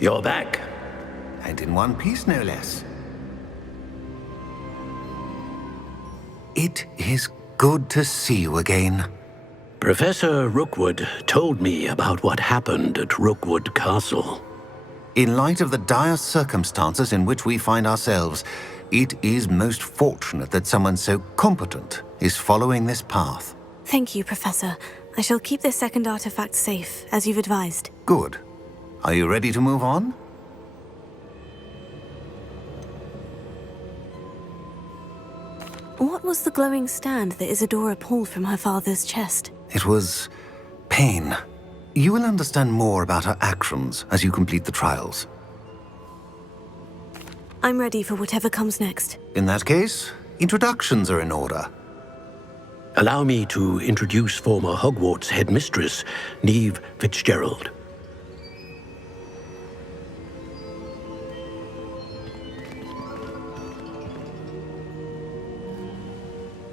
You're back. And in one piece, no less. It is good to see you again. Professor Rookwood told me about what happened at Rookwood Castle. In light of the dire circumstances in which we find ourselves, it is most fortunate that someone so competent is following this path. Thank you, Professor. I shall keep this second artifact safe, as you've advised. Good. Are you ready to move on? What was the glowing stand that Isadora pulled from her father's chest? It was pain. You will understand more about her actions as you complete the trials. I'm ready for whatever comes next. In that case, introductions are in order. Allow me to introduce former Hogwarts headmistress, Neve Fitzgerald.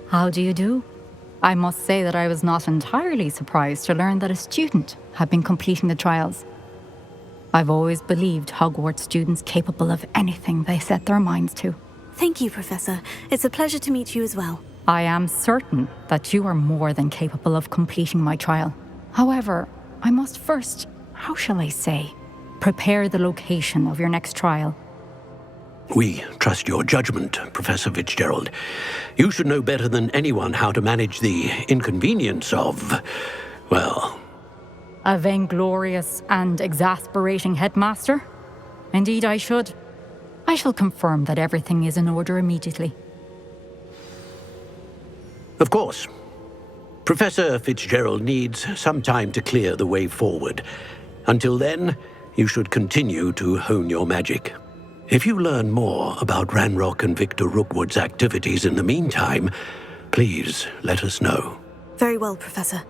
How do you do? I must say that I was not entirely surprised to learn that a student had been completing the trials. I've always believed Hogwarts students capable of anything they set their minds to. Thank you, Professor. It's a pleasure to meet you as well. I am certain that you are more than capable of completing my trial. However, I must first, how shall I say, prepare the location of your next trial. We trust your judgment, Professor Fitzgerald. You should know better than anyone how to manage the inconvenience of, well... A vainglorious and exasperating headmaster? Indeed I should. I shall confirm that everything is in order immediately. Of course. Professor Fitzgerald needs some time to clear the way forward. Until then, you should continue to hone your magic. If you learn more about Ranrock and Victor Rookwood's activities in the meantime, please let us know. Very well, Professor.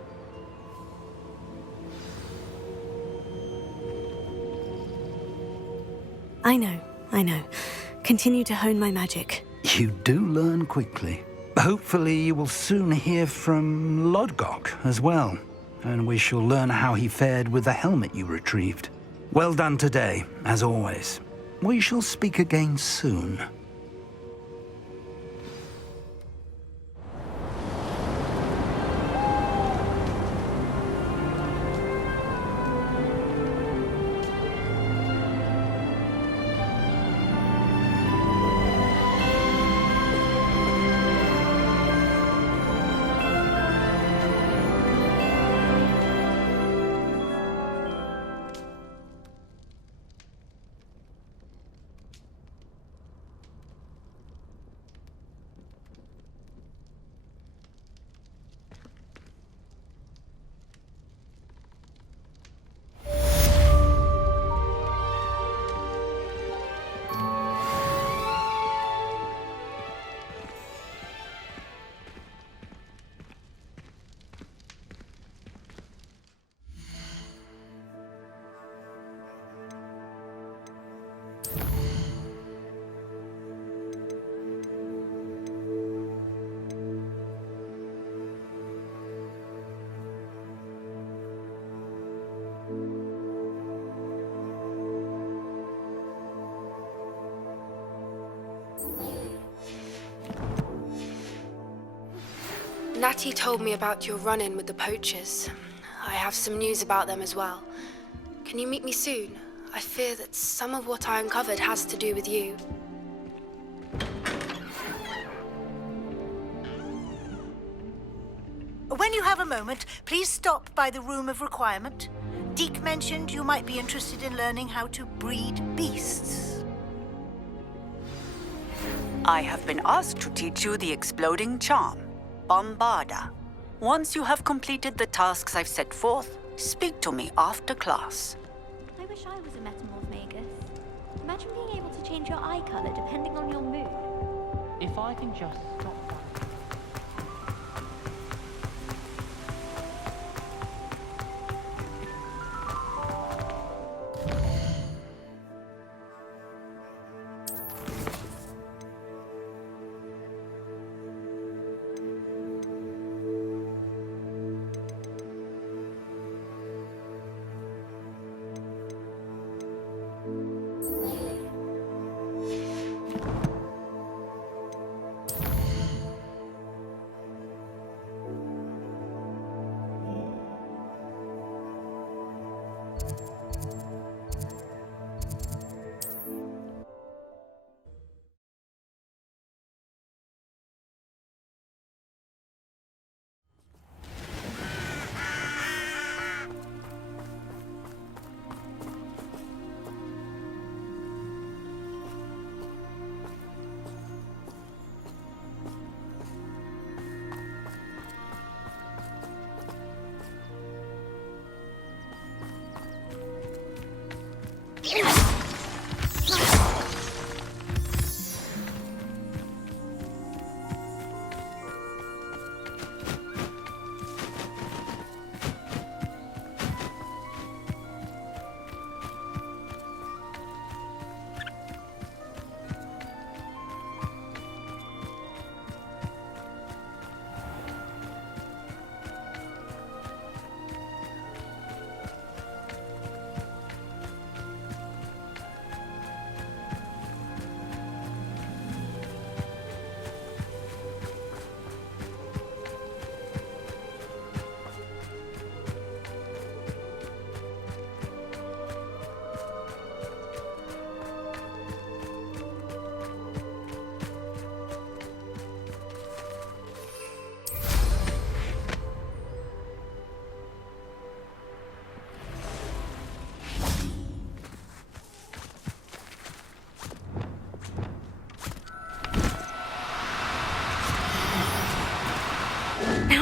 I know. Continue to hone my magic. You do learn quickly. Hopefully you will soon hear from Lodgok as well, and we shall learn how he fared with the helmet you retrieved. Well done today, as always. We shall speak again soon. Natty told me about your run-in with the poachers. I have some news about them as well. Can you meet me soon? I fear that some of what I uncovered has to do with you. When you have a moment, please stop by the Room of Requirement. Deke mentioned you might be interested in learning how to breed beasts. I have been asked to teach you the exploding charm, Bombarda. Once you have completed the tasks I've set forth, speak to me after class. I wish I was a metamorph magus. Imagine being able to change your eye color depending on your mood. If I can just stop that.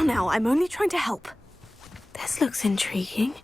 Now, I'm only trying to help. This looks intriguing.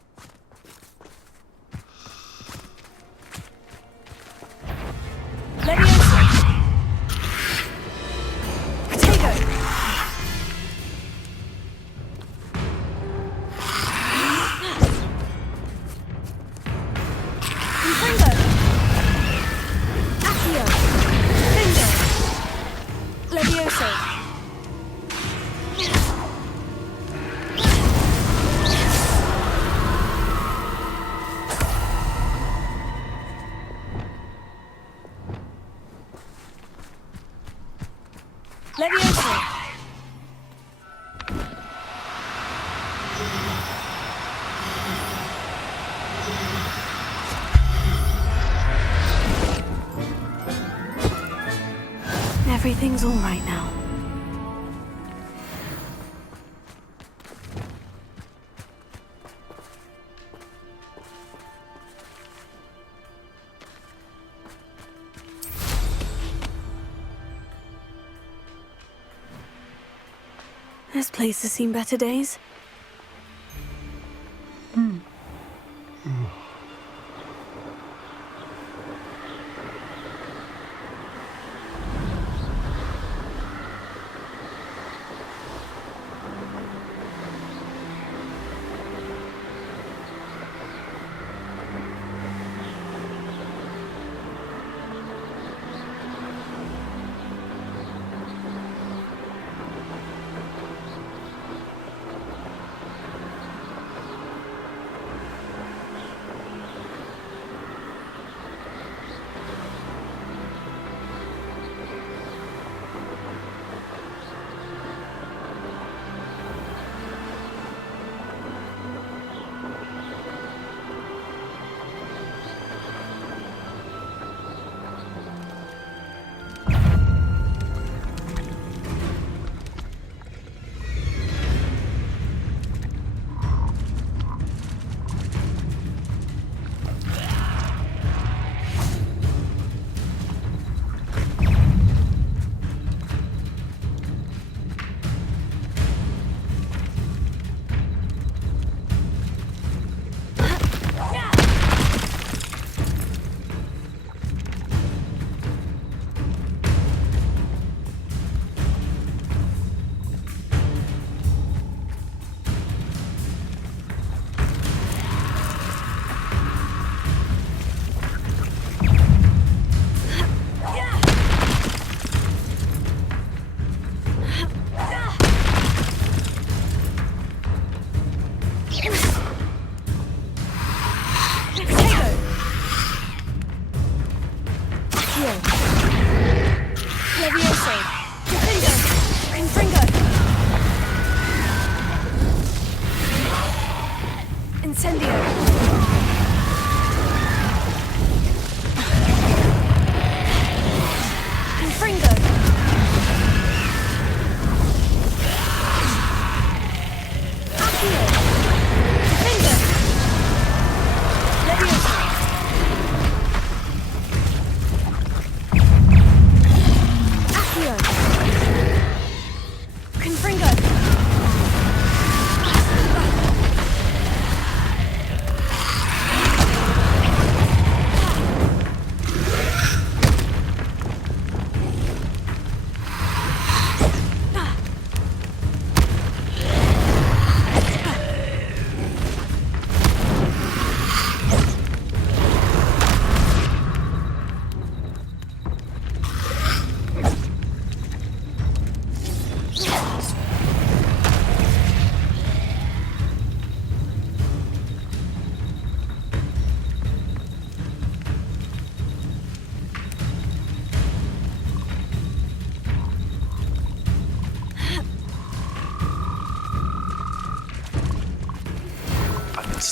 Everything's all right now. This place has seen better days.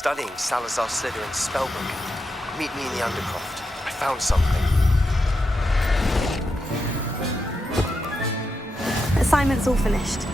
studying Salazar Slytherin's spellbook. Meet me in the Undercroft. I found something. Assignment's all finished.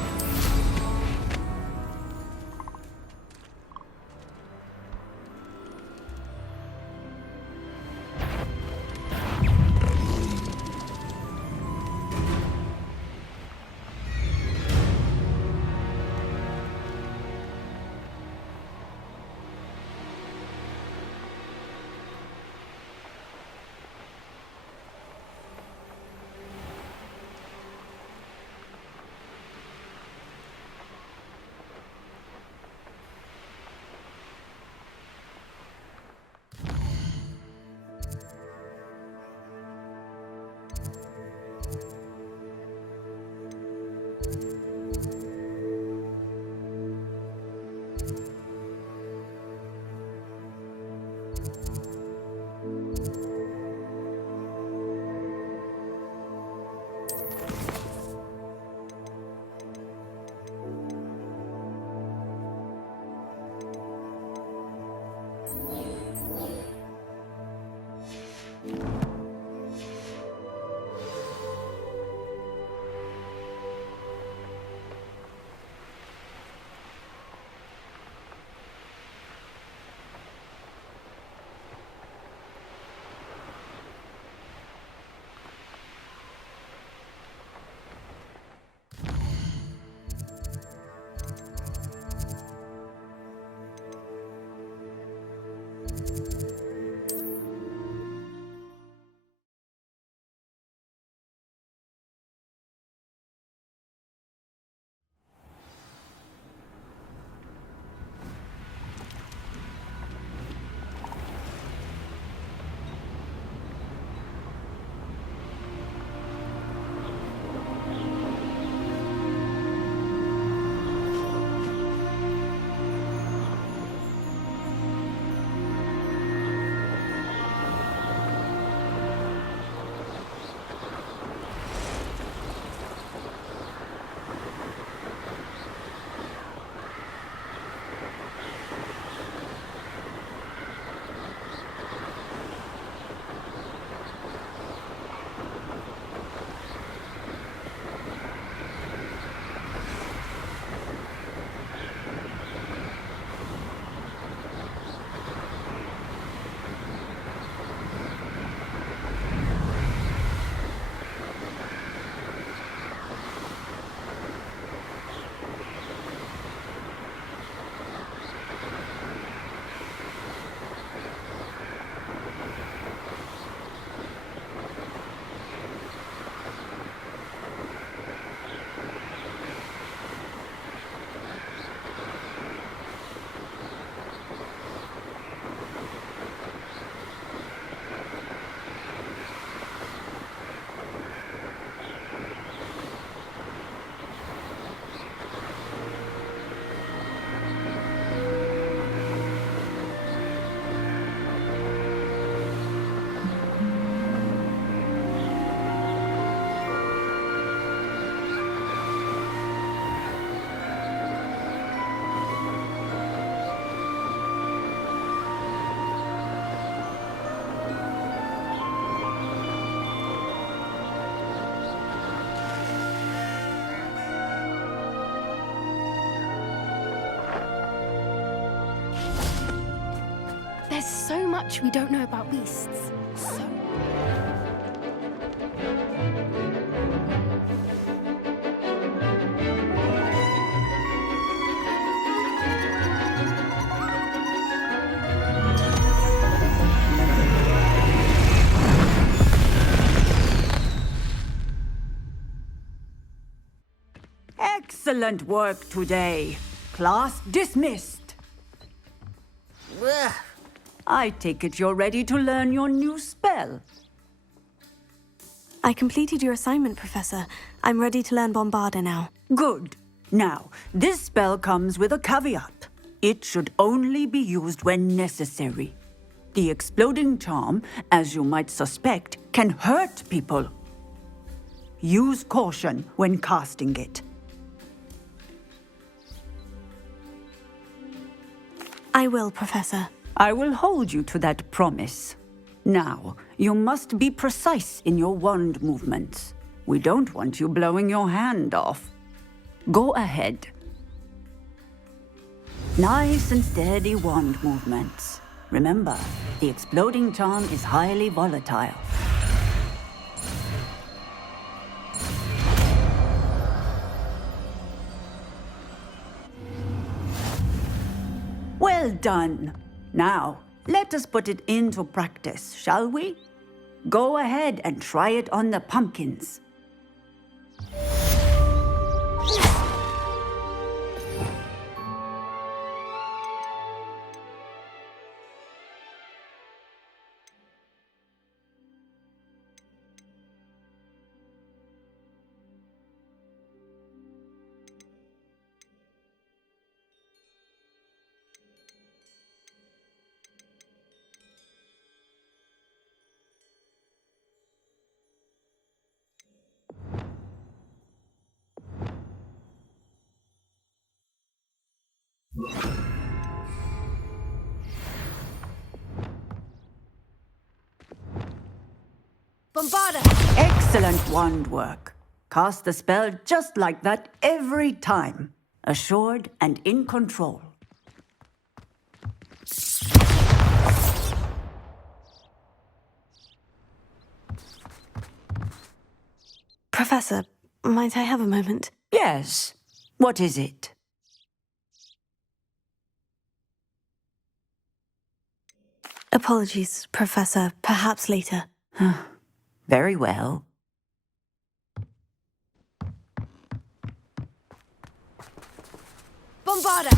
There's so much we don't know about beasts. Excellent work today. Class dismissed. I take it you're ready to learn your new spell. I completed your assignment, Professor. I'm ready to learn Bombarda now. Good. Now, this spell comes with a caveat. It should only be used when necessary. The exploding charm, as you might suspect, can hurt people. Use caution when casting it. I will, Professor. I will hold you to that promise. Now, you must be precise in your wand movements. We don't want you blowing your hand off. Go ahead. Nice and steady wand movements. Remember, the exploding charm is highly volatile. Well done. Now, let us put it into practice, shall we? Go ahead and try it on the pumpkins. Bombarda! Excellent wand work. Cast the spell just like that every time. Assured and in control. Professor, might I have a moment? Yes. What is it? Apologies, Professor. Perhaps later. Very well. Bombarda!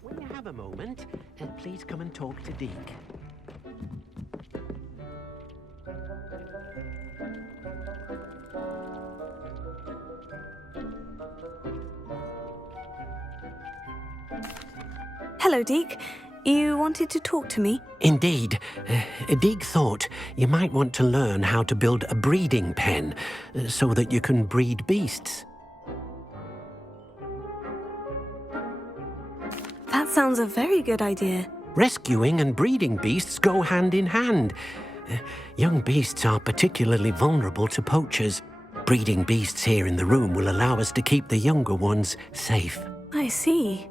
When you have a moment, please come and talk to Deke. Hello, Deke. You wanted to talk to me? Indeed. Deke thought you might want to learn how to build a breeding pen so that you can breed beasts. That sounds a very good idea. Rescuing and breeding beasts go hand in hand. Young beasts are particularly vulnerable to poachers. Breeding beasts here in the room will allow us to keep the younger ones safe. I see.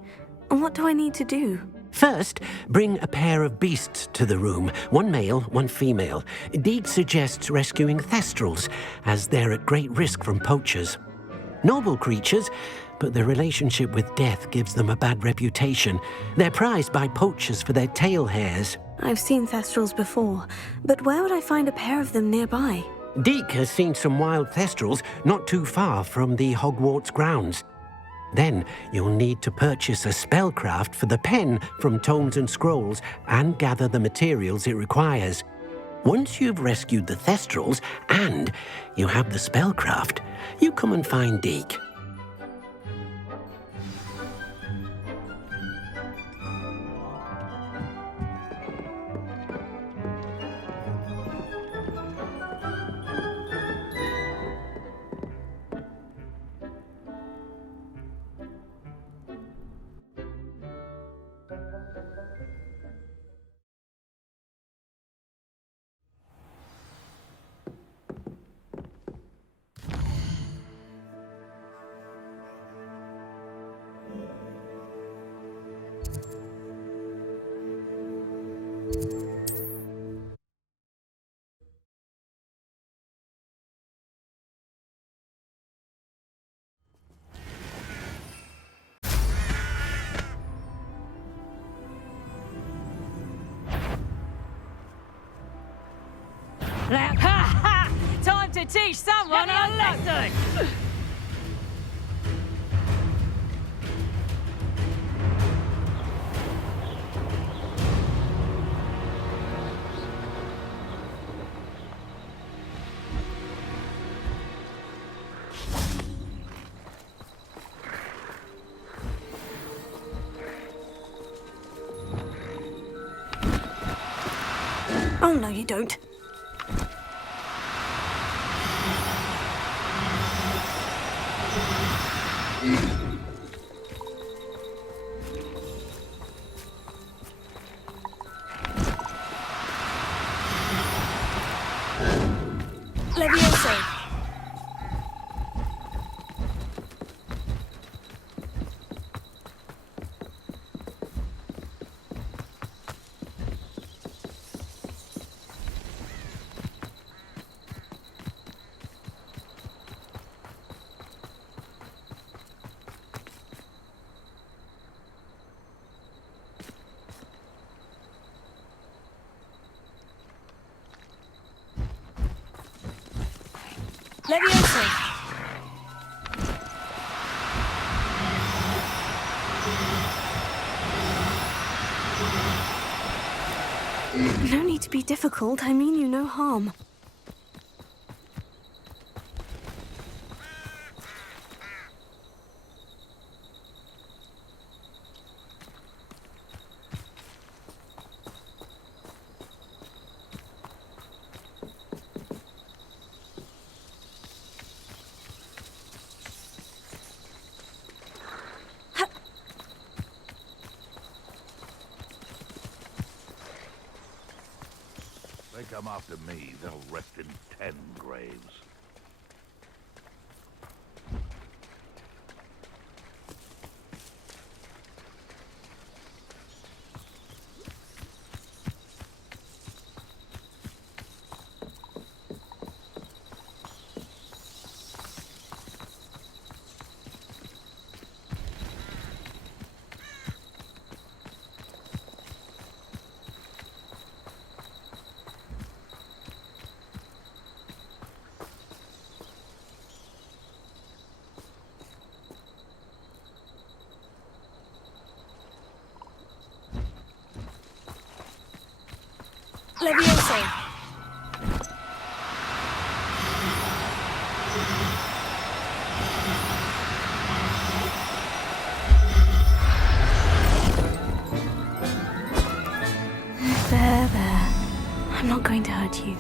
And what do I need to do? First, bring a pair of beasts to the room, one male, one female. Deke suggests rescuing thestrals, as they're at great risk from poachers. Noble creatures, but their relationship with death gives them a bad reputation. They're prized by poachers for their tail hairs. I've seen thestrals before, but where would I find a pair of them nearby? Deke has seen some wild thestrals not too far from the Hogwarts grounds. Then you'll need to purchase a spellcraft for the pen from Tomes and Scrolls and gather the materials it requires. Once you've rescued the thestrals and you have the spellcraft, you come and find Deke. Like, ha ha! Time to teach someone a lesson! Oh, no, you don't. Levioso. Levioso. No need to be difficult. I mean you no harm. They come after me, they'll rest in 10 graves. Levioso. There. I'm not going to hurt you.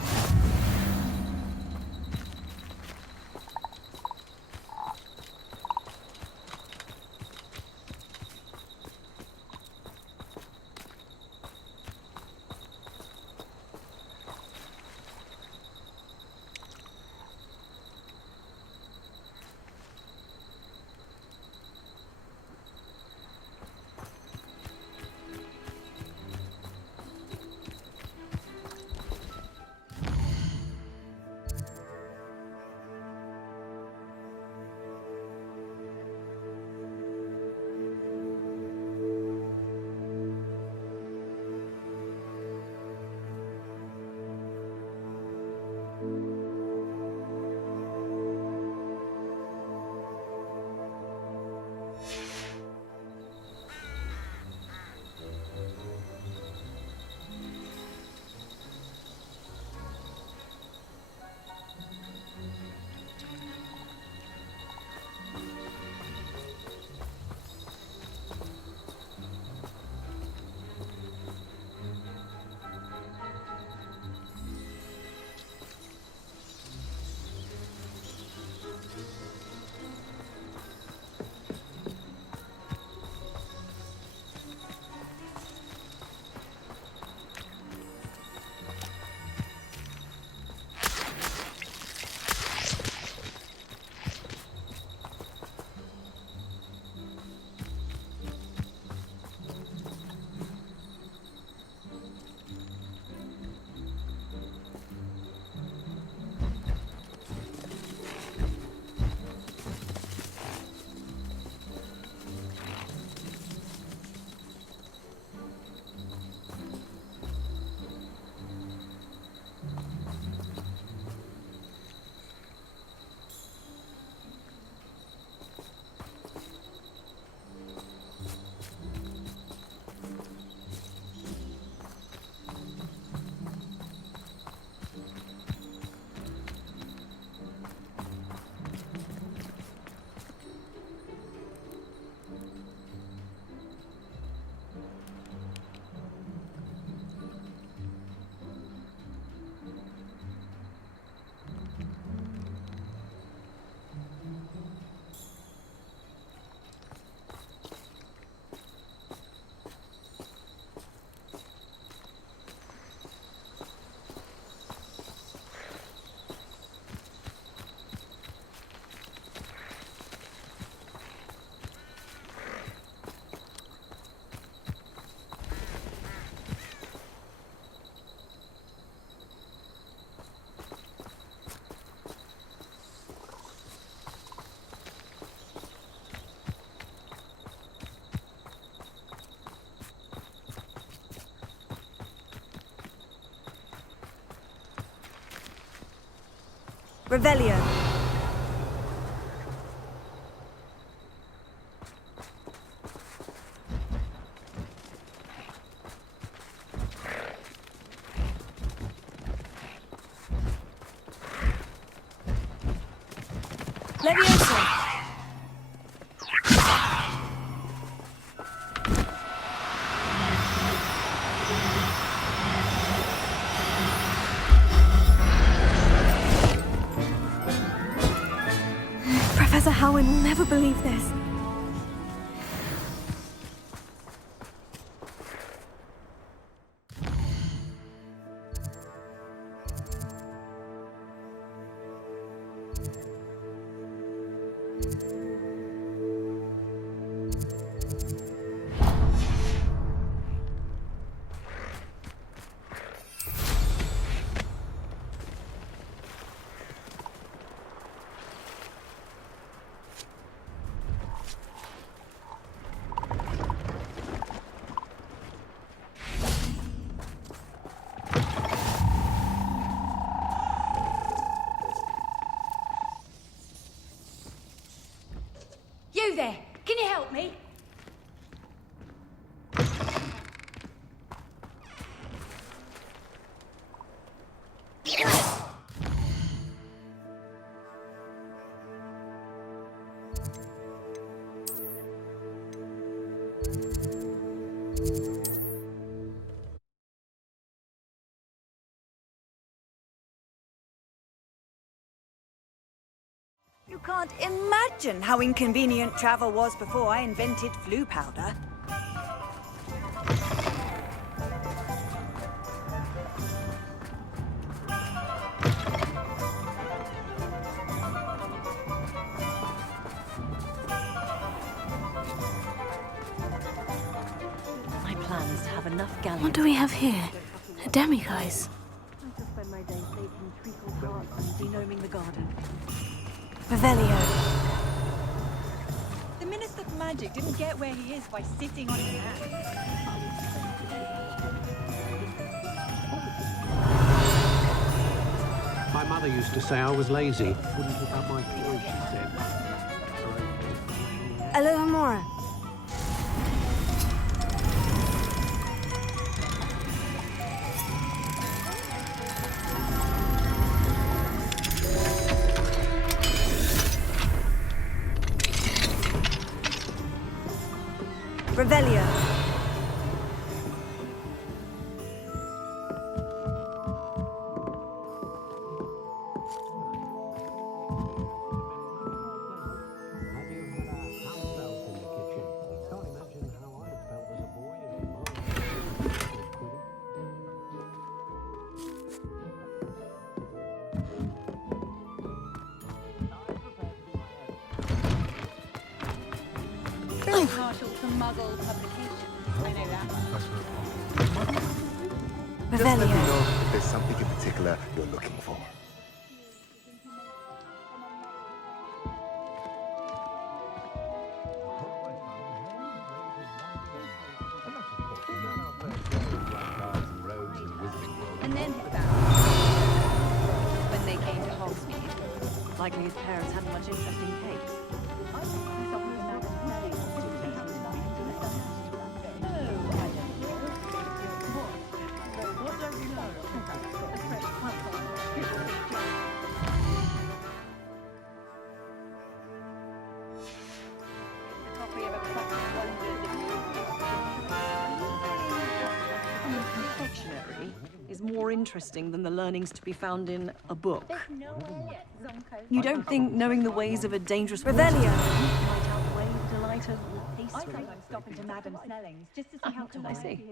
Revelio. Levioso. Professor Howin will never believe this. You there! Can you help me? You can't imagine how inconvenient travel was before I invented flu powder. My plan is to have enough galleons. What do we have here? A demiguise. I just spend my days making treacle tarts and denoming the garden. Revelio. The Minister for Magic didn't get where he is by sitting on his hands. My mother used to say I was lazy. Wouldn't pick up my toys, she said. Alohomora. Revelio. Very partial to Muggle publications. I know that. Revelio. Just let me know if there's something in particular you're looking for. And then he found when they came to Hogsmeade. Likely his parents hadn't much interest in cakes. Confectionery is more interesting than the learnings to be found in a book. You don't think knowing the ways of a dangerous Revelio might outweigh the delight of pastry? I sometimes stop into Madame Snelling's just to see how I see.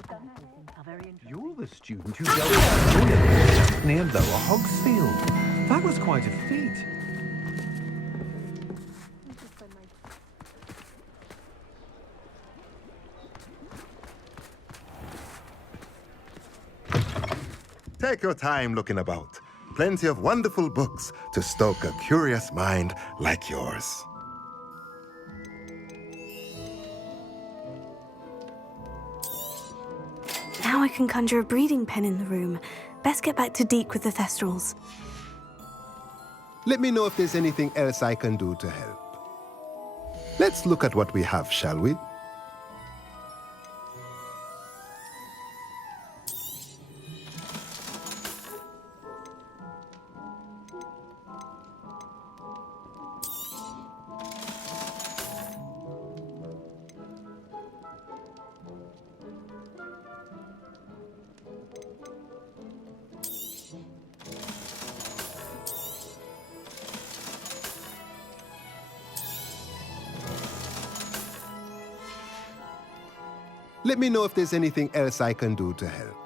How very interesting. You're the student who dealt with near Lower Hogsfield. That was quite a feat. Take your time looking about. Plenty of wonderful books to stoke a curious mind like yours. Now I can conjure a breeding pen in the room. Best get back to Deke with the Thestrals. Let me know if there's anything else I can do to help. Let's look at what we have, shall we? Let me know if there's anything else I can do to help.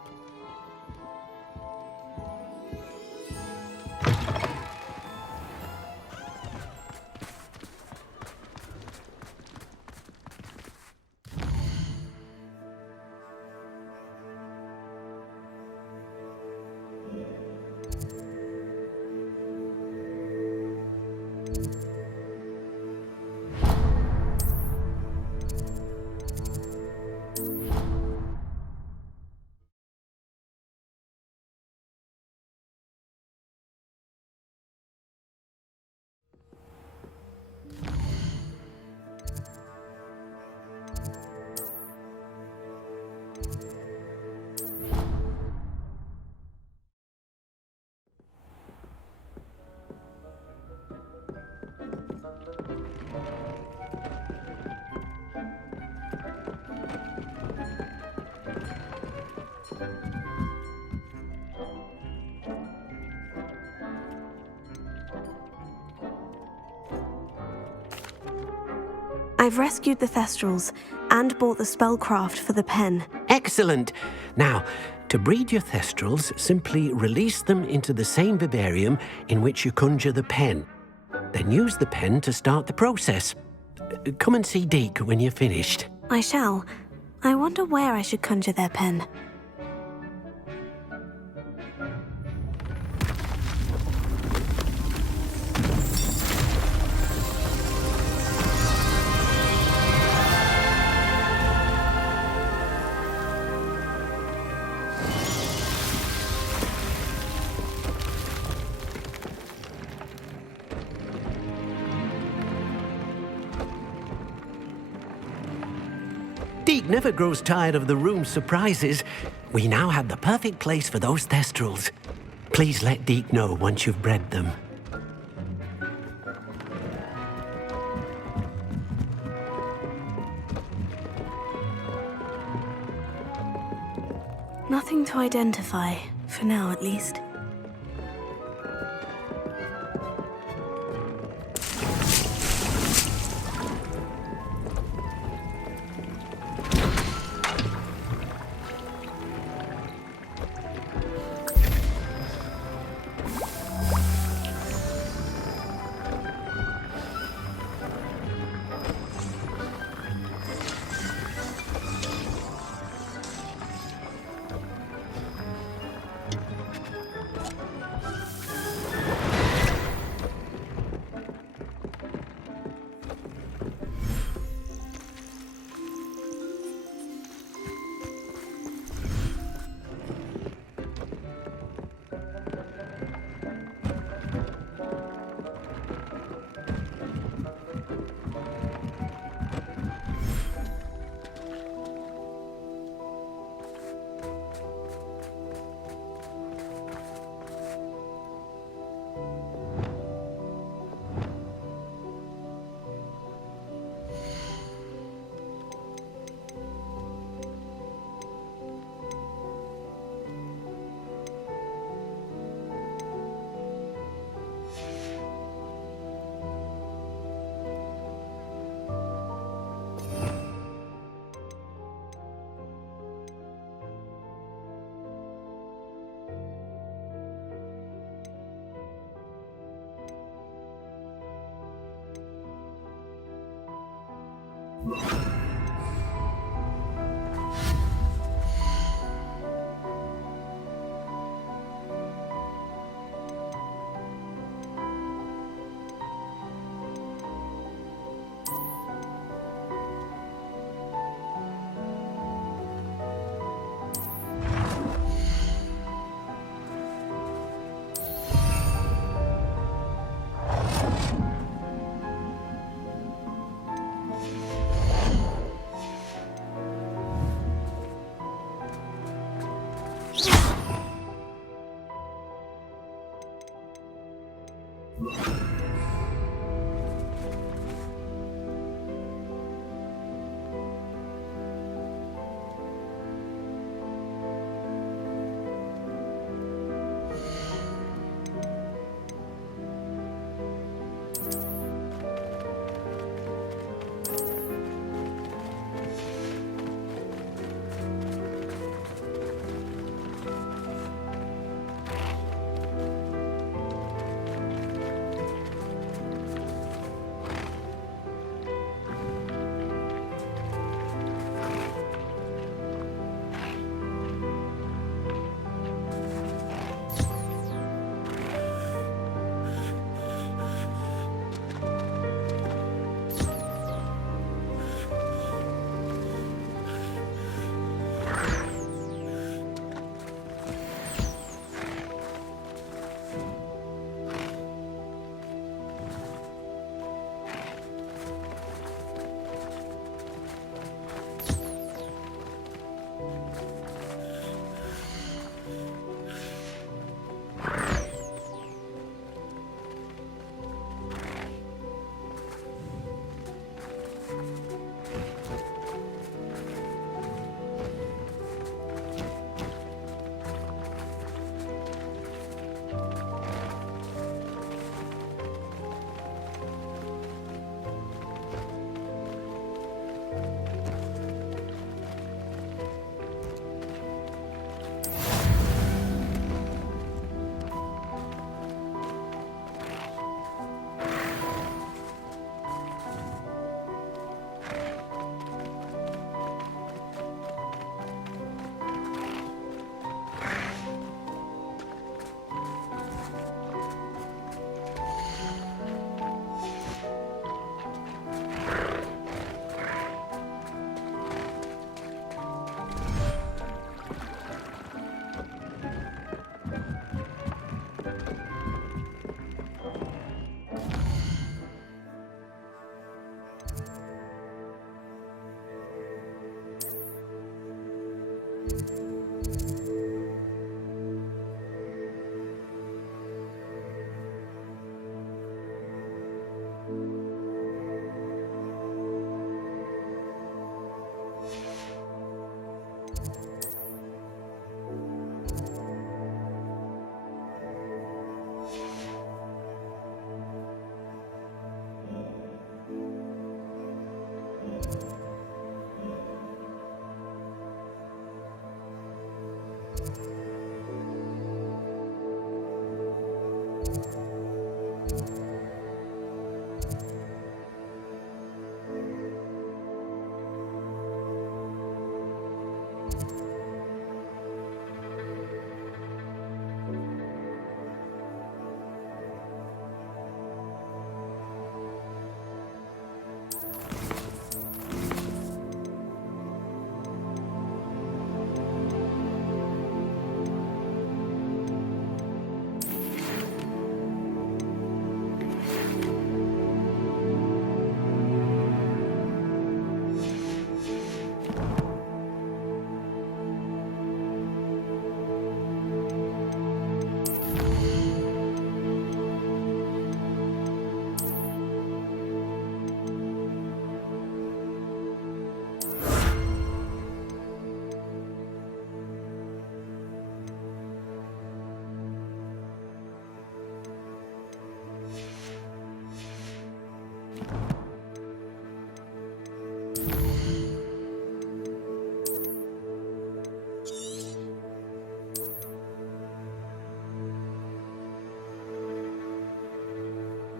I've rescued the Thestrals and bought the spellcraft for the pen. Excellent! Now, to breed your Thestrals, simply release them into the same vivarium in which you conjure the pen. Then use the pen to start the process. Come and see Deke when you're finished. I shall. I wonder where I should conjure their pen. Deke never grows tired of the room's surprises. We now have the perfect place for those Thestrals. Please let Deke know once you've bred them. Nothing to identify, for now at least.